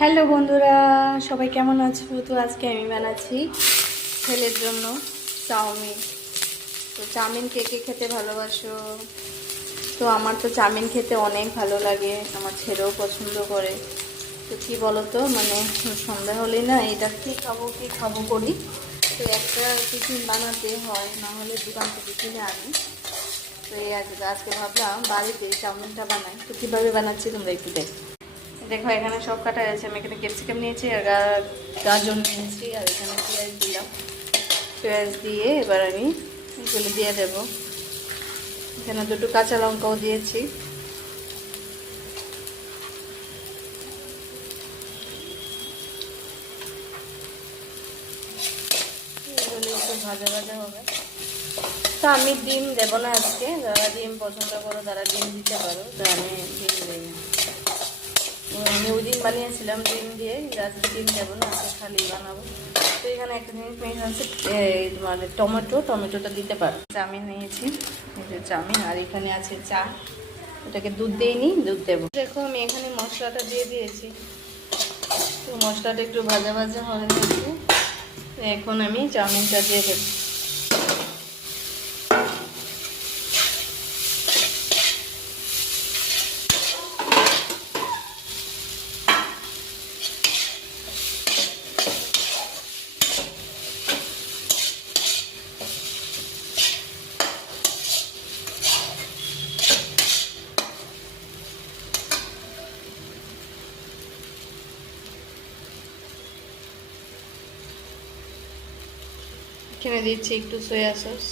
Hello বন্ধুরা, সবাই কেমন আছো? তো আজকে আমি বানাচ্ছি ছেলের জন্য চাউমিন। তো চাউমিন কে কে খেতে ভালোবাসো? তো আমার তো চাউমিন খেতে অনেক ভালো লাগে, আমার ছেলেও পছন্দ করে। তো কী বলো তো, মানে সন্ধ্যা হলেই না এটা কী খাবো করি। তো একটা টিফিন বানাতে হয়, না হলে দোকান থেকে কিনে আনি। তো এই আজকে ভাবলাম বাড়িতে চাউমিনটা বানাই। তো কীভাবে বানাচ্ছি তোমরা একটু দেখো। দেখো এখানে সব কাটা আছে। আমি এখানে ক্যাপসিকাম নিয়েছি আর গাজর নিয়েছি, আর এখানে পেঁয়াজ দিলাম। পেঁয়াজ দিয়ে এবার আমি এগুলো দিয়ে দেবো। এখানে দুটো কাঁচা লঙ্কাও দিয়েছি। এগুলো একটু ভাজা ভাজা হবে। তো আমি ডিম দেবো না আজকে, যারা ডিম পছন্দ করো তারা ডিম দিতে পারো, তো আমি ডিম দিই না। আমি ওই দিন বানিয়েছিলাম ডিম দিয়ে, আজকে ডিম দেবো না, আজকে খালি বানাবো। তো এখানে একটা জিনিস মেন হচ্ছে মানে টমেটোটা দিতে পারো। চাউমিন নিয়েছি, এই যে চাউমিন, আর এখানে আছে চা। ওটাকে দুধ দিইনি, দুধ দেবো। দেখো আমি এখানে মশলাটা দিয়ে দিয়েছি। তো মশলাটা একটু ভাজা ভাজা হয়ে গেছে, এখন আমি চাউমিনটা দিয়ে দেবো। এখানে দিচ্ছি একটু সয়া সস।